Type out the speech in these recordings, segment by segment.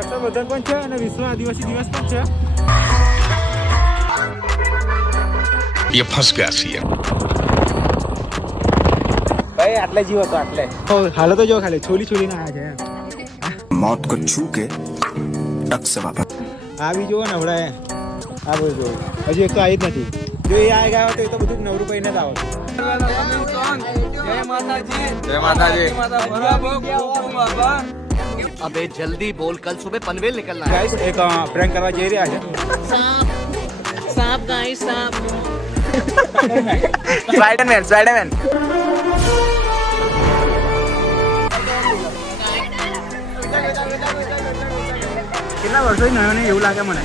રક્ષાબંધન પણ છે અને વિશ્વ આદિવાસી દિવસ પણ છે ये फंस गया सीएम ભાઈ આટલે જીવો તો આટલે હાલો તો જો ખાલી છોલી છોલી ના આવ્યા છે मौत को छू के टक से वापस આ બી જુઓ ને હવડાય આ બધું જુઓ હજી એક તો આવી જ નથી જો એ આવી ગયા હોય તો એ તો બધું નવરું પહીને જ આવો अबे जल्दी बोल कल सुबह पनवेल निकलना है ગાઈસ એક પ્રેન્ક કરવા જઈ રહ્યા છે सांप सांप गाइस सांप સ્પાઈડરમેન સ્પાઈડરમેન કેટલા વર્ષોથી નયો નહીં એવું લાગે મને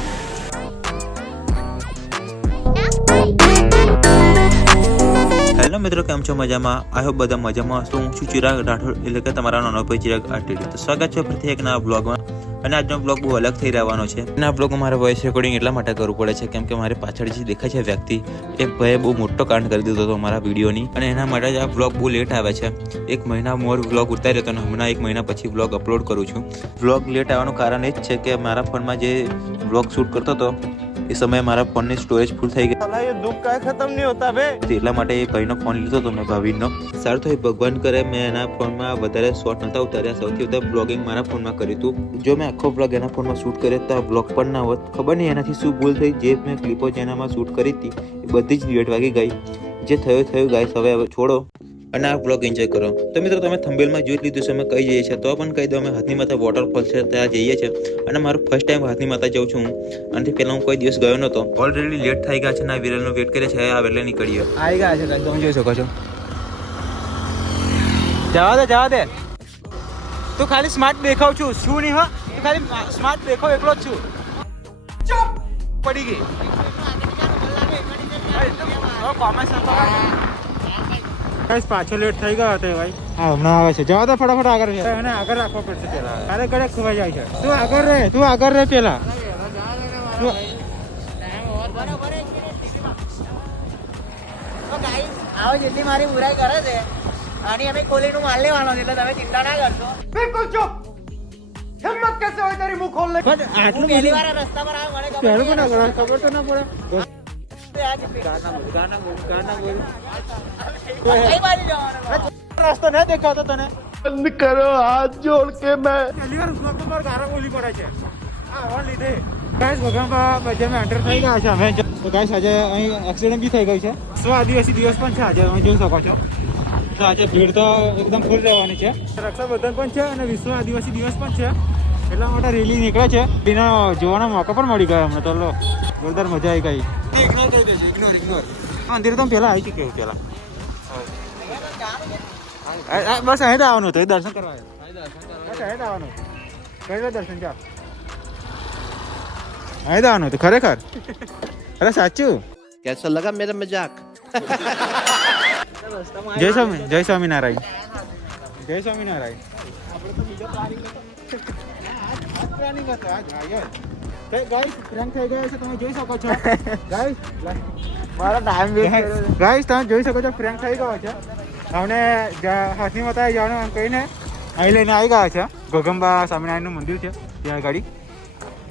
હેલો મિત્રો, કેમ છો? મજામાં? આઈ બધા મજામાં હું છું ચિરાગ રાઠોડ, એટલે કે તમારા નાનો ભાઈ ચિરાગ આટેડી તો સ્વાગત છે ફરીથી એક નવા બ્લોગમાં અને આજનો બ્લોગ બહુ અલગ થઈ રહેવાનો છે. અને આ બ્લોગમાં મારે વોઇસ રેકોર્ડિંગ એટલા માટે કરવું પડે છે, કેમ કે મારી પાછળ જે દેખાય છે વ્યક્તિ, એ ભાઈએ બહુ મોટો કાંડ કરી દીધો હતો મારા વિડીયોની. અને એના માટે જ આ બ્લોગ બહુ લેટ આવે છે. એક મહિના મોર બ્લોગ ઉતાર્યો હતો અને હમણાં એક મહિના પછી બ્લોગ અપલોડ કરું છું. બ્લોગ લેટ આવવાનું કારણ એ જ છે કે મારા ફોનમાં જે બ્લોગ શૂટ કરતો હતો એ સમયે મારા ફોનની સ્ટોરેજ ફૂલ થઈ ગઈ. એટલા માટે એ ભાઈનો ફોન લીધો હતો મેં ભાવિનનો સારું થયું ભગવાન કરે મેં એના ફોનમાં વધારે શોર્ટ નતા ઉતાર્યા. સૌથી વધારે બ્લોગિંગ મારા ફોનમાં કર્યું હતું જો મેં આખો બ્લોગ એના ફોનમાં શૂટ કર્યો તો આ બ્લોગ પણ ના હોત. ખબર નહીં એનાથી શું ભૂલ થઈ. જે મેં ક્લિપો જેનામાં શૂટ કરી હતી એ બધી જ ડિલેટ વાગી ગઈ. જે થયું થયું ગાઈસ હવે હવે છોડો. અને આ બ્લોગ એન્જોય કરો. તો મિત્રો તમે થંબેલમાં જોઈ લીધું છે અમે કઈ જઈએ છીએ. તો પણ કહી દો અમે હાથની માતા વોટરફોલ છે ત્યાં જઈએ છીએ. અને મારું ફર્સ્ટ ટાઈમ હાથની માતા જાઉં છું અને પહેલાં હું કોઈ દિવસ ગયો નહોતો. ઓલરેડી લેટ થઈ ગયા છે ને આ વિરલનો વેટ કરે છે આ વેલે નીકળીએ. આવી ગયા છે તમે જોઈ શકો છો. જવા દે જવા દે. તું ખાલી સ્માર્ટ દેખાવ છું શું નહીં હો? તું ખાલી સ્માર્ટ દેખાવ એકલો જ છું. ચૂપ! પડી ગઈ. ગાઈસ પાછો લેટ થઈ ગયો હતો ભાઈ. હા હમણાં આવે છે. જવા તો ફટાફટ આગળ એને આગળ રાખવો પડશે પેલા. અરે કડક ખોવાઈ જાય છે. તું આગળ રહે તું આગળ રહે પેલા. આવો જેટલી મારી બુરાઈ કરે છે આની અમે ખોલીનું માલ લેવાનો છે એટલે તમે ચિંતા ના કરશો. પણ આટલું હું પહેલી વાર રસ્તા પર આવ્યો મને. ખબર તો ના પડે. રસ્તો ન દેખાતો તને બંધ કરો હાથ જોડ કે મેં પહેલી વાર ઊભો પર ગારા બોલી પડે છે આ હવા લીધે ગાઈસ ભગવાન બજારમાં એન્ટર થઈ ગયા છે અમે તો ગાઈસ આજે અહીં એક્સિડન્ટ બી થઈ ગઈ છે સ્વ આદિવાસી દિવસ પણ છે આજે તમે જોઈ શકો છો તો આજે ભીડ તો એકદમ ફૂલ રહેવાની છે રક્ષાબંધન પણ છે અને વિશ્વ આદિવાસી દિવસ પણ છે એટલા માટે રેલી નીકળે છે. એનો જોવાનો મોકો પણ મળી ગયો અમને તો લો જોરદાર મજા આવી ગઈ. ઇગ્નોર તો દેજો પહેલાં આવી ચૂક્યો પહેલાં બસ અહીં આવવાનું હતું દર્શન કરવા અહીં આવવાનું હતું. ખરેખર? અરે સાચું? કેસો લગા મેરા મજાક? જય સ્વામી જય સ્વામિનારાયણ. જય સ્વામિનારાયણ. આપણે તો બીજો પ્લાનિંગ રનિંગ હતો આજ તો ગાઈસ પ્રેન્ક થઈ ગયો છે તમે જોઈ શકો છો. ગાઈસ મારો ટાઈમ વેસ્ટ ગાઈસ તમે જોઈ શકો છો પ્રેન્ક થઈ ગયો છે. અમને હાથની મતાએ જવાનું એમ કહીને અહીં લઈને આવી ગયા છે. ગોગંબા સ્વામિનારાયણનું મંદિર છે ત્યાં ગાડી.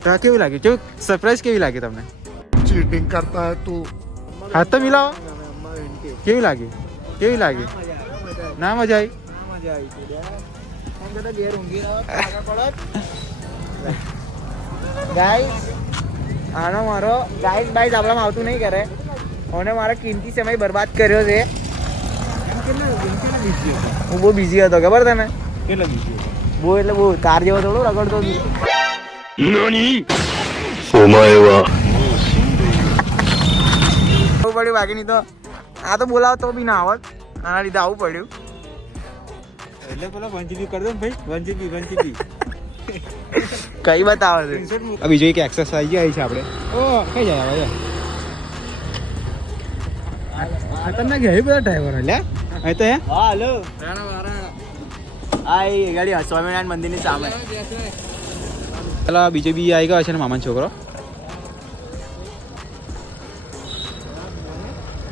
તો કેવું લાગ્યું? કેવું સરપ્રાઈઝ કેવી લાગી તમને? ચીટિંગ કરતા તું હાથ તો મિલાવો. કેવી લાગી? કેવી લાગી? ના મજા આવી ના મજા આવી. ગાઈસ આનો મારો ગાઈસ બાઈસ આપણામાં આવતું નહીં કરે. અને મારો કિંમતી સમય બરબાદ કર્યો છે. હું બહુ બિઝી હતો ખબર તને? કેટલા બીજી બહુ એટલે બહુ કાર જેવો થોડો રગડતો હતો. આવવું પડ્યું બાકી નહીં તો આ તો બોલાવો તો બી ના આવત. આના લીધે આવું પડ્યું. એટલે પેલા જીબી કરી દો ને ભાઈ વન જીબી કઈ બતાવે છે? આ બીજો એક એક્સરસાઇઝ આવી છે આપણે. ઓ કઈ જાય હવે? ખતરનાક હે બધા ડ્રાઈવર લે અહીં તો હે. હા હલો આ એ ગાડી સ્વામિનારાયણ મંદિરની સામે. પેલા બીજો બી આવી ગયો છે ને મામાનો છોકરો.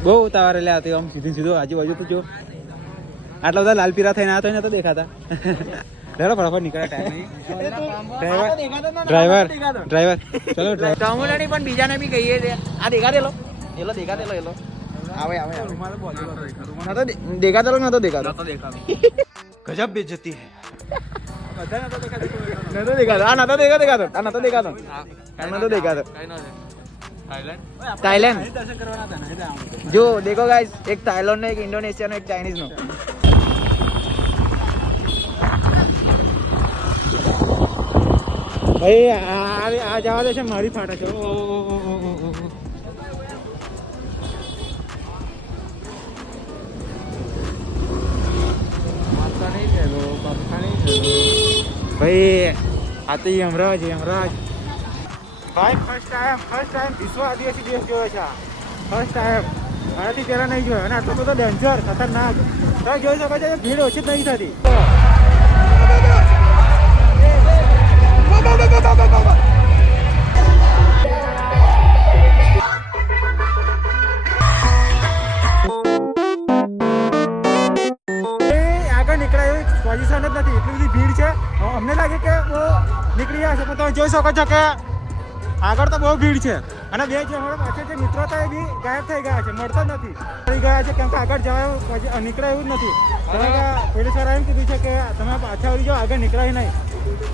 બહુ ઉતાવળ એટલે આમ સીધું સીધું આજુબાજુ પૂછો આટલા બધા લાલ પીરા થઈને આવતો ને તો દેખાતા. ડરો બરાબર નીકળ્યા ટાઈમ ડ્રાઈવર ડ્રાઈવર ડ્રાઈવર ચલો ડ્રાઈવર તમુલાની પણ બીજાને બી કહીએ છે. આ દેખા દેલો એલો દેખા દેલો એલો આવે આવે દેખાતો નતો દેખાતો ગજબ બેજતી હે. નતો દેખાતો આ નતો દેખાતો દેખાતો. આ નતો દેખાતો. આ નતો દેખાતો. થાઈલેન્ડ? જો દેખો ગાઈસ એક થાઈલેન્ડ નો એક ઇન્ડોનેશિયા નો એક ચાઇનીઝ નો ભાઈ આ જવા દે છે મારી ફાટા છે. ભાઈ આ તો યમરાજ યમરાજ. ભાઈ ફર્સ્ટ ટાઈમ ફર્સ્ટ ટાઈમ વિશ્વ આદિવાસી દિવસ જોયો છે ફર્સ્ટ ટાઈમ મારાથી પહેલાં નહીં જોયો. અને આટલો બધો ડેન્જર ખતરનાક. તમે જોઈ શકો છો ભીડ ઓછી જ નહીં થતી. પોઝિશન જ નથી, એટલી બધી ભીડ છે. અમને લાગે કે બહુ નીકળી છે પણ તમે જોઈ શકો છો કે આગળ તો બહુ ભીડ છે. અને જે અમારા પાછળ જે મિત્રો હતા બી ગાયબ થઈ ગયા છે, મળતા નથી. થઈ ગયા છે, કેમ કે આગળ જવા નીકળાય જ નથી. કીધું છે કે તમે પાછા વળી જાઓ આગળ નીકળાય નહીં.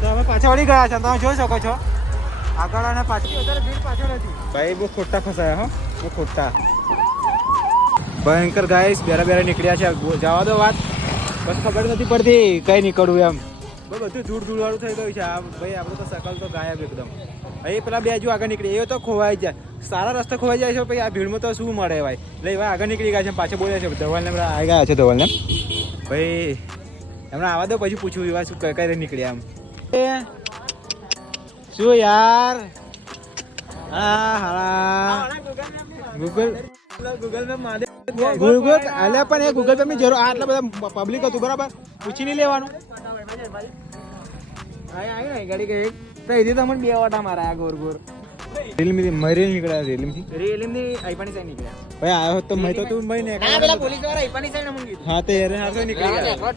તો અમે પાછા વળી ગયા છે. તમે જોઈ શકો છો. આગળ અને પાછળ વધારે ભીડ પાછળ હતી ભાઈ બહુ ખોટા ફસાયા હો. બહુ ખોટા. ભયંકર ગાઈસ બેરા બેરા નીકળ્યા છે. જવા દો વાત. બસ ખબર નથી પડતી. કઈ નીકળવું એમ. બધું ધૂળ ધૂળ વાળું થઈ ગયું છે. આ ભાઈ આપણું તો સકલ તો ગાયબ એકદમ. એ પેલા બે હજુ આગળ નીકળી એ તો ખોવાઈ જાય. સારા રસ્તે ખોવાઈ જાય છે પછી આ ભીડમાં તો શું મળે ભાઈ? એટલે એવા આગળ નીકળી ગયા છે પાછા બોલે છે. ધવલને આવી ગયા છે ધવલને. ભાઈ એમને આવા દો પછી પૂછ્યું એવા શું કઈ નીકળ્યા એમ. શું યાર? ગૂગલ ગૂગલ ગૂગલ અલ્યા પણ એ ગૂગલ પે ની જરૂર આટલા બધા પબ્લિક હતું બરાબર? પૂછી નહીં લેવાનું. ગાડી તમને બે વાટા મારા ગોર ગોર. રેલમી મરેલ નીકળ્યા રેલમી રેલિંગની આઈપાની સાઈડ નીકળ્યા. ભાઈ આયો તો મેં તો તું ભાઈ ને હા પેલા પોલીસવાળા આઈપાની સાઈડ મૂકી હા તો યાર હાથો નીકળી ગયા.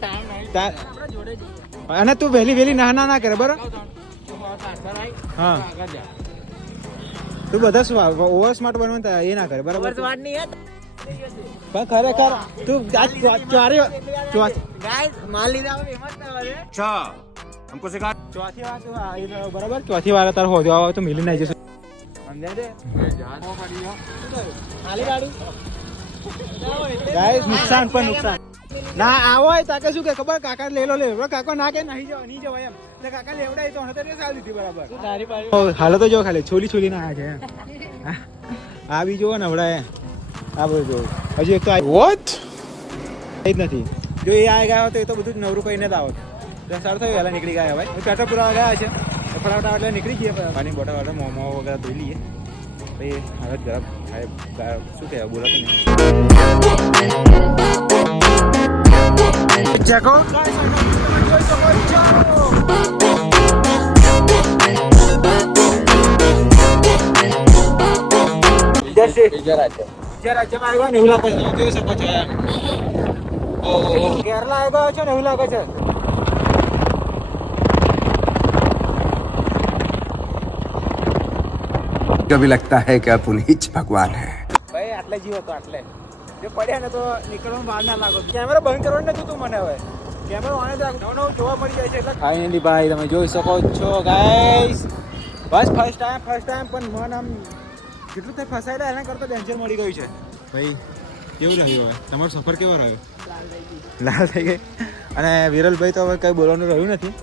તા- અને તું વહેલી વહેલી ના ના ના કરે બરાબર? હા. તું બધા શું ઓવર સ્માર્ટ બનવાનું તા એ ના કરે બરાબર? નહીં પણ ખરેખર તું ચારે ચોરી ચોથી વાર બરાબર ચોથી વાર તાર હોજો આવે તો મિલી નાઈ જશે સમજાય છે ખાલી ગાડી? ગાઈસ નુકસાન પણ નુકસાન. ના આવો હોય તાકે શું કે ખબર? કાકા લેલો લો લે બરાબર કાકા ના કે નહીં જવા નહીં જવાય એમ. એટલે કાકા લેવડાય તો હતે ને સારી દીધી બરાબર. ઓ, હાલો તો જો ખાલી છોલી છોલી ના આ છે આ બી જોવો ને હવડાય આ બધું જો હજુ એક તો વોટ જ નથી. જો એ આ ગયા હોત તો એ તો બધું જ નવરું કહીને જ આવત તો સારું થયું વહેલા નીકળી ગયા ભાઈ. પેટ્રોલ પૂરા ગયા છે. ફટાફટ એટલે નીકળી જઈએ પાણી બોટલ વાટલ મોમો વગેરે ધોઈ લઈએ. પછી હવે ગરમ શું કહેવાય બોલાતું નહીં. જગો જે રાજ્યમાં આવ્યો ને એવું લાગે છે જોઈ શકો છો એમ. કેરલા આવ્યો છે ને એવું લાગે છે कभी लगता है कि आप उन्हीं भगवान है ભાઈ આટલે જીવો તો આટલે જો પડ્યા ને તો નીકળવાનું બહાર ના લાગો. કેમેરા બંધ કરવાનું નથી તું મને હવે. કેમેરો ઓન જ રાખ. નવું નવું જોવા મળી જાય છે એટલે ફાઇનલી ભાઈ તમે જોઈ શકો છો ગાઈસ બસ ફર્સ્ટ ટાઈમ ફર્સ્ટ ટાઈમ પણ મન આમ જેટલું તે ફસાયેલા એના કરતાં ડેન્જર મળી ગયું છે. ભાઈ કેવું રહ્યું હવે? તમારો સફર કેવો રહ્યો? લાલ થઈ ગઈ. અને વિરલભાઈ તો હવે કંઈ બોલવાનું રહ્યું નથી.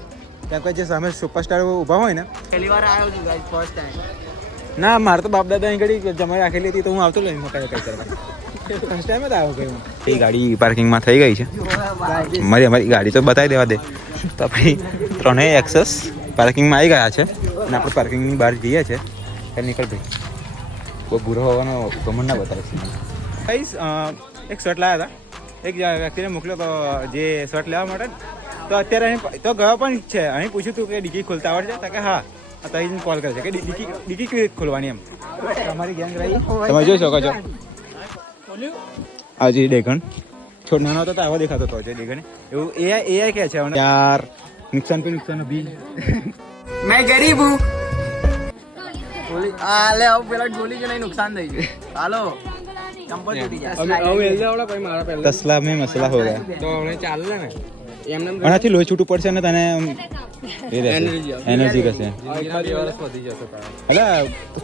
કેમ કે જે સામે સુપરસ્ટાર ઊભા હોય ને. પહેલી વાર આવ્યો છું ગાઈસ ફર્સ્ટ ટાઈમ ના મારે તો બાપ દાદા અહીં ઘડી જમા રાખેલી હતી તો હું આવતો લઈને મકાઈ કઈ કરવા. ફર્સ્ટ ટાઈમ જ આવ્યો ગયો એ ગાડી પાર્કિંગમાં થઈ ગઈ છે. મારી અમારી ગાડી તો બતાવી દેવા દે. તો ભાઈ ત્રણેય એક્સેસ પાર્કિંગમાં આવી ગયા છે અને આપણે પાર્કિંગની બહાર જઈએ છે. ચાલ નીકળ ભાઈ. બહુ બુરો હોવાનો ગમન ના બતાવે છે. એક શર્ટ લાવ્યા હતા. એક વ્યક્તિને મોકલ્યો તો જે શર્ટ લેવા માટે. તો અત્યારે અહીં તો ગયો પણ છે. અહીં પૂછ્યું તું કે ડિકી ખોલતા આવડે છે? કે હા. અત્યારે કોલ કરે છે કે ડિકી ડિકી કેવી રીતે ખોલવાની એમ? તમારી ગેંગ રહી તમે જોઈ શકો છો. અજય દેખણ. છોડ નાનો હતો તો આવા દેખાતો હતો અજય દેખણ. એવું એ એઆઈ કે છે યાર નુકસાન પે નુકસાન બી મેં ગરીબ હું. ગોલી આ લે આવ પેલા ગોલી કે નહીં નુકસાન થઈ ગયું. હાલો. ચંપલ તૂટી ગયા. હવે એલ આવડા પછી મારા પહેલા તસલા મે મસલા હો ગયા. તો હવે ચાલે ને. એમને આનાથી લોહી છૂટું પડશે ને તને એનર્જી કરશે એટલે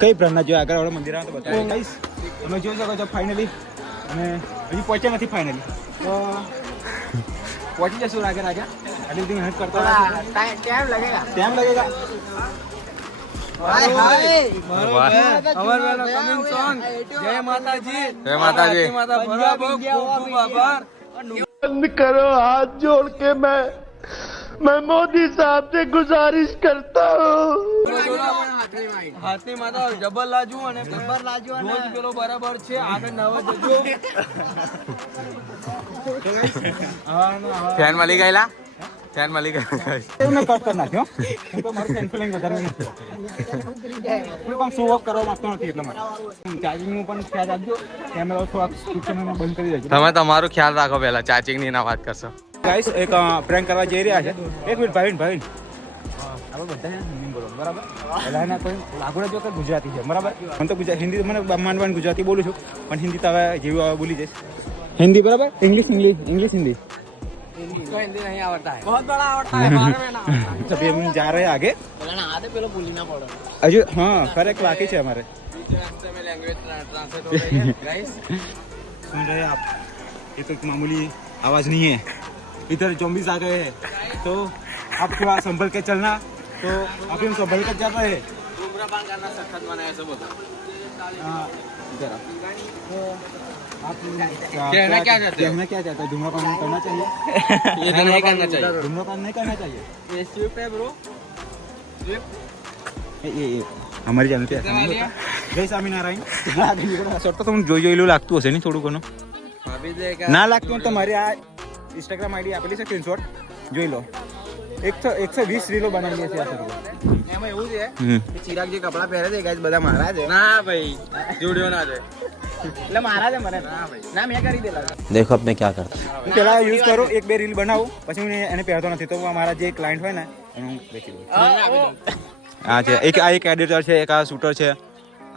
કઈ પ્રજ્ઞા જો આગળ વાળો મંદિર આવે તો બતાવો. તમે જોઈ શકો છો ફાઇનલી અને હજી પહોંચ્યા નથી ફાઇનલી તો પહોંચી જશું રાગે રાજા. આટલી બધી મહેનત કરતા ટાઈમ લગેગા. ટાઈમ લગેગા. માતાજી. બંધ કરો હાથ જોડ કે મેં मैं मैं मोदी साहब से गुजारिश करता हूँ હાથની માતા જબર લાજુ અને જબર લાજુ અને રોજ પેલો બરાબર છે આગળ નવા જજો ફેન મળી ગયેલા ફેન મળી ગયેલા એવું મેં કટ કરી નાખ્યો કેમ કે મારું ફેન ફિલિંગ વધારે નથી થોડુંક આમ શો ઓફ કરવા માંગતો નથી એટલા માટે ચાર્જિંગનું પણ ખ્યાલ રાખજો કેમેરા થોડાક ટૂંક સમયમાં બંધ કરી દેજો તમે તમારું ખ્યાલ રાખો પહેલા ચાર્જિંગ ની ના વાત કરશો ગાઈસ એક પ્રેન્ક કરવા જઈ રહ્યા છે એક મિનિટ ભાવિન ભાવિન આપણે બધા હિન્દી બોલો બરાબર એટલે એના કોઈ લાગુ જો કે ગુજરાતી છે બરાબર મને તો ગુજરાત હિન્દી મને માંડ માંડ ગુજરાતી બોલું છું પણ હિન્દી તો હવે જેવું આવે બોલી જઈશ હિન્દી બરાબર ઇંગ્લિશ ઇંગ્લિશ ઇંગ્લિશ હિન્દી इसको हिंदी नहीं आवड़ता है बहुत बड़ा आवड़ता है मारे में ना आवड़ता है सब हम जा रहे हैं आगे પેલા આદે પેલો ભૂલી ના પડો हजू हाँ करेक्ट बाकी है हमारे रास्ते में लैंग्वेज ट्रांसलेट हो रही है गाइस सुन रहे हैं आप ये तो एक मामूली आवाज नहीं है इधर जॉम्बीज आ गए हैं तो आप थोड़ा संभल के चलना तो अभी हम संभल कर चल रहे हैं धूम्रपान करना सख्त मना है ऐसा बोलता हाँ, इधर आप। तो आप क्या कहना क्या चाहते हो? कहना क्या चाहते हो धूम्रपान करना चाहिए ये तो नहीं करना चाहिए धूम्रपान नहीं करना चाहिए ये स्विफ्ट है ब्रो ये ये ये અમારી ચેનલ पे ऐसा नहीं होता જય સ્વામિનારાયણ આગળ નીકળો શોર્ટ તો તમને જોઈ જોયેલું લાગતું હશે ને થોડું ઘણું अभी देख ના લાગતું હોય તો તમારી આ ઇન્સ્ટાગ્રામ આઈડી આપેલી છે સ્ક્રીનશોટ જોઈ લો. એકસો એકસો વીસ રીલો બનાવી બનાવીએ છીએ એમાં એવું છે કે ચિરાગ જે કપડાં પહેરે છે ગાઈસ બધા મારા છે. ના ભાઈ જોડ્યો ના છે. એટલે મારા મને. મેં કરી દેલા. દેખો અબ મેં ક્યા કરતા પેલા યુઝ કરો એક બે રીલ બનાવું પછી હું એને પહેરતો નથી. તો મારા જે ક્લાયન્ટ હોય ને હું વેચી એક આ એક એડિટર છે એક આ શૂટર છે.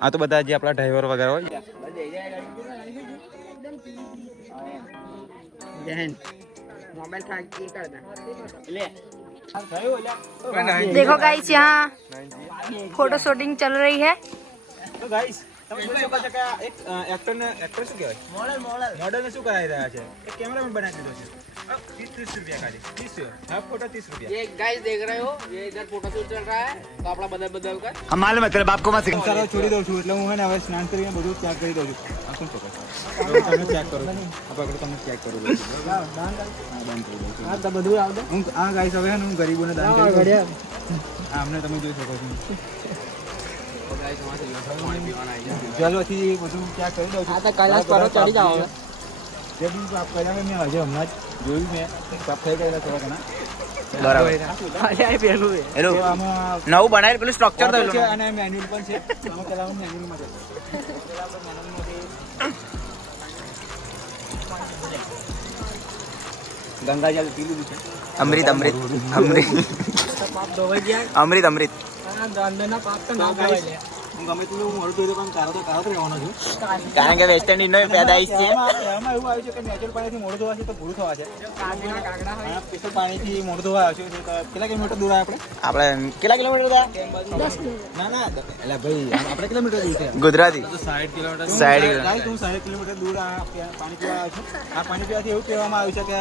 આ તો બધા જે આપણા ડ્રાઈવર વગેરે હોય. મોબાઈલ ખાલી કર દે લે देखो गाइस यहाँ फोटो शूटिंग चल रही है તો ગાઈસ તમે જોઈ શકો છો કે આ એક એક્ટર ને એક્ટર શું કહેવાય મોડલ મોડલ મોડલ ને શું કરાવી રહ્યા છે એક કેમેરામેન બનાવી દીધો છે આ ત્રીસ ત્રીસ રૂપિયા ખાલી ત્રીસ હાફ ફોટો ત્રીસ રૂપિયા ये गाइस देख रहे हो ये इधर फोटो शूट चल रहा है तो अपना बदल बदल कर સંસારો છોડી દઉં છું એટલે હું હે ને હવે સ્નાન કરીને બધું ત્યાગ કરી દઉં છું આ શું ચોક્કસ તમે ચેક કરો આ પકડો તમે ચેક કરો હા દાન કરી દઉં છું આ તો બધું આવડે હું આ ગાઈસ હવે હે ને હું ગરીબોને દાન કરી દઉં છું. હા અમને તમે જોઈ શકો છો જલવાથી બધું ત્યાગ કરી દઉં છું. આ તો ચડી જાઓ જે બી પાપ મેં મેં હમણાં જ જોયું મેં. પાપ થઈ ગયેલા થોડા ઘણા. બરાબર. પેલું નવું બનાવેલું પેલું સ્ટ્રક્ચર Auto છે અને મેન્યુઅલ પણ છે. આમાં પેલા મેન્યુઅલમાં છે. અમૃત. અમૃત અમૃત. અમૃત અમૃત. ગમે તે હું મળતો પણ કારો તો કારણ કે વેસ્ટ ઇન્ડિઝ નો પેદાઈશ છે. એમાં એવું આવ્યું છે કે નેચરલ પાણીથી મોડું ધોવા છે તો ભૂરું થવા છે. સ્પેશિયલ પાણીથી મોડું ધોવા આવ્યું છે. કેટલા કિલોમીટર દૂર આપણે? આપણે કેટલા કિલોમીટર ના ના એટલે ભાઈ આપણે કિલોમીટર દૂર છે. ગુજરાતી. સાઠ કિલોમીટર સાઠ હું સાઠ કિલોમીટર દૂર પાણી પીવા આવ્યો છું. આ પાણી પીવાથી એવું કહેવામાં આવ્યું છે કે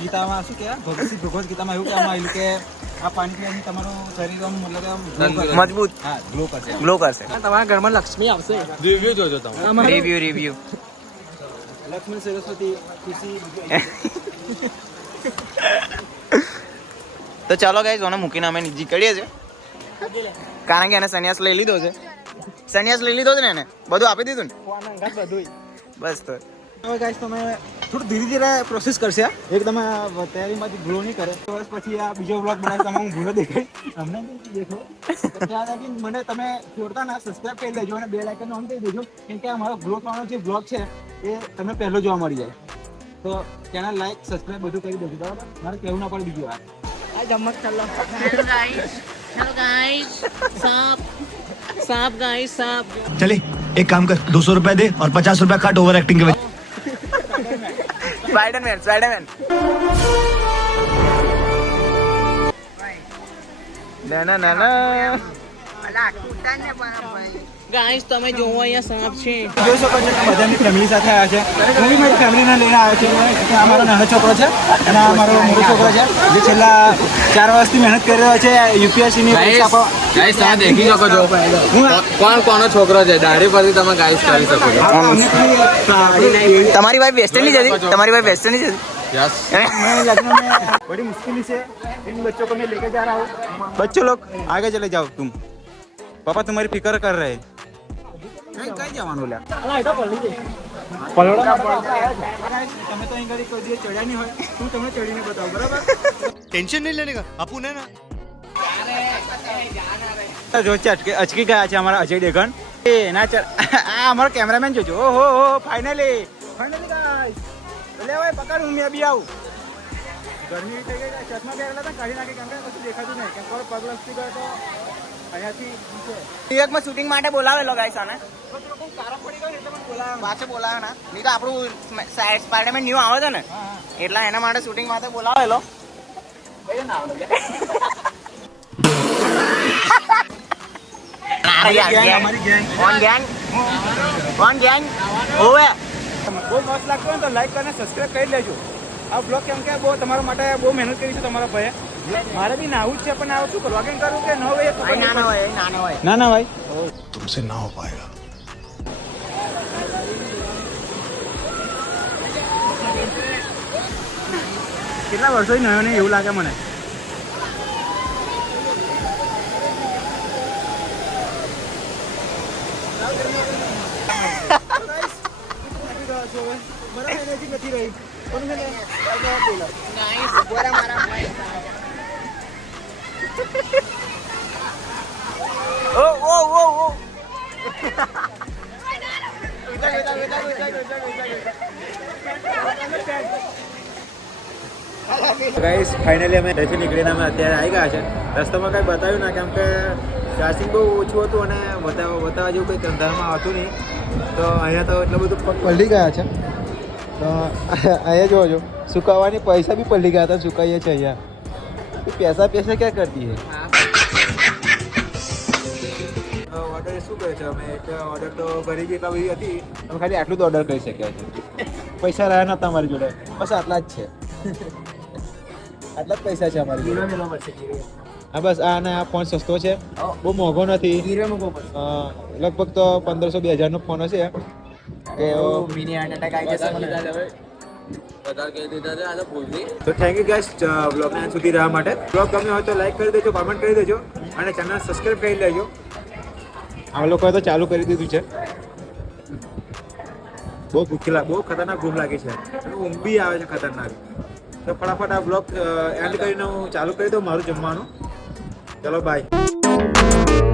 ગીતામાં શું કે ભગવત ગીતામાં એવું કહેવામાં આવ્યું કે આ પાણી પીવાથી તમારું શરીર આમ મતલબ આમ મજબૂત. હા ગ્લો કરશે. ગ્લો કરશે. તમારા ઘરમાં લક્ષ્મી આવશે. રિવ્યુ જોજો તમે. રિવ્યુ રિવ્યુ લક્ષ્મી સરસ્વતી તો ચાલો ગાઈઝ ઓને મૂકીને અમે નીકળીએ છીએ. કારણ કે એને સંન્યાસ લઈ લીધો છે. સંન્યાસ લઈ લીધો છે ને એને? બધું આપી દીધું ને? બસ તો. હવે ગાઈસ તમે થોડું ધીરે ધીરે પ્રોસેસ કરશે આ. એકદમ આ તૈયારીમાંથી ગ્લો નહીં કરે વર્ષ પછી આ બીજો બ્લોગ બનાવી તમે હું ભૂલો દેખાય અમને નથી દેખો તો ત્યાં લગી મને તમે જોડતા ના સબસ્ક્રાઇબ કરી દેજો અને બે લાઇકન ઓન કરી દેજો કેમ કે અમારો ગ્લો કરવાનો જે બ્લોગ છે એ તમને પહેલો જોવા મળી જાય તો ચેનલ લાઈક સબસ્ક્રાઇબ બધું કરી દેજો બરાબર મારે કહેવું ના પડે બીજી વાર हेलो गाइस हेलो गाइस सांप सांप गाइस सांप चले एक काम कर दो सौ रुपया दे और पचास रुपया काट ओवर एक्टिंग के वजह સ્પાઈડરમેન સ્પાઈડરમેન ના ના ના ના. गाइस તમે જોવો અહીંયા सांप છે જોઈ શકો છો કે બધાની ફેમિલી સાથે આવ્યા છે હું બી મારી ફેમિલીને લઈને આવ્યો છું કે આ મારો નાનો છોકરો છે અને આ મારો મોટો છોકરો છે જે છેલ્લા ચાર વર્ષથી મહેનત કરી રહ્યો છે યુપીએસસીની પરીક્ષા પર ગાઈસ તમે દેખી શકો છો કોણ કોનો છોકરો છે દાઢી પરથી તમે ગાઈસ કરી શકો છો આ અમિતની તમારી વાઈફ વેસ્ટ ઇન્ડિઝ હતી તમારી વાઈફ વેસ્ટ ઇન્ડિઝ હતી યસ मैं लखनऊ में बड़ी मुश्किल से इन बच्चों को मैं लेके जा रहा हूँ बच्चों लोग आगे चले जाओ तुम पापा तुम्हारी फिक्र कर रहे અચકી ગયા છે અમારા અજય દેગન એના ના ચડ. આ અમારો કેમેરામેન જોજો. ઓહો હો ફાઇનલી ફાઇનલી ગાઈસ લે ભાઈ પકડ હું મે બી આવું. ગરમી થઈ ગઈ ચશ્મા પહેરેલા કાઢી નાખી. કેમ કે કશું દેખાતું નહીં. કેમ કે પગ ગયો તો ન્યુયોર્કમાં શૂટિંગ માટે બોલાવેલો ગાઈસ આને. પાછો બોલાવે ના નહીં તો આપણું સ્પાઈડરમેન ન્યુ આવે છે ને? એટલા એના માટે શૂટિંગ માટે બોલાવેલો. બહુ મસ્ત લાગતો હોય તો લાઈક અને સબસ્ક્રાઈબ કરી લેજો. આ બ્લોગ કેમ કે બહુ તમારા માટે બહુ મહેનત કરી છે તમારા ભાઈએ. મારે બી નાવું જ છે પણ આ શું બ્લોગિંગ કરવું કે ન હોય એ ખબર અહીં નહીં નાનો હોય અહીં નાનો હોય પડતી. ના ના ભાઈ तुमसे ना हो पाएगा કેટલા વર્ષોથી નયો નહીં એવું લાગે મને ઓ ઓ ઓ ઓ ગાઈસ ફાઇનલી અમે ઘરેથી નીકળીને અમે અત્યારે આવી ગયા છે. રસ્તામાં કાંઈ બતાવ્યું ના, કેમ કે ચાર્જિંગ બહુ ઓછું હતું અને બતાવવા બતાવવા જેવું કંઈ ધંધામાં હતું નહીં. તો અહીંયા તો એટલું બધું પલટી ગયા છે. તો અહીંયા જોવો સુકાવાની પૈસા બી પલટી ગયા હતા, સુકાઈએ છે અહીંયા. પૈસા પૈસા क्या करती है? ઓર્ડર શું કરે છે અમે? એક ઓર્ડર તો ભરી જેટલા બધી હતી. અમે ખાલી આટલું જ ઓર્ડર કરી શક્યા છે. પૈસા રહ્યા નતા અમારી જોડે. બસ આટલા જ છે. આટલા જ પૈસા છે અમારી જોડે. હા બસ આ અને આ ફોન સસ્તો છે. બહુ મોંઘો નથી. લગભગ તો પંદરસો બે હજારનો ફોન હશે. કે મિની હાર્ટ એટેક આવી જશે તો થેન્ક યુ ગાઈસ બ્લોગને સુધી રહેવા માટે. બ્લોગ ગમ્યો હોય તો લાઈક કરી દેજો કોમેન્ટ કરી દેજો અને ચેનલ સબસ્ક્રાઈબ કરી લેજો. આ લોકોએ તો ચાલુ કરી દીધું છે. બહુ ભૂખ લાગે બહુ ખતરનાક ભૂખ લાગે છે. અને ઊંઘ બી આવે છે ખતરનાક. તો ફટાફટ આ બ્લોગ એન્ડ કરીને હું ચાલુ કરી દઉં મારું જમવાનું. ચલો બાય